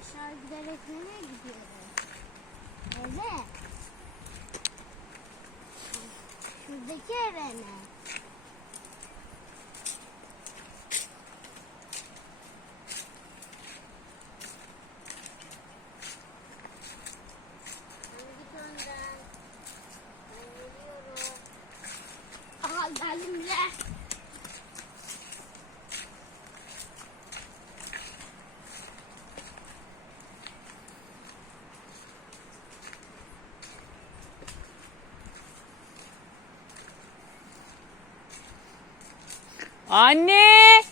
Aşağı giderek nereye gidiyoruz? Eve. Şuradaki eve mi? Hadi git önden. Ben geliyorum. Aha geldim bile. Anne!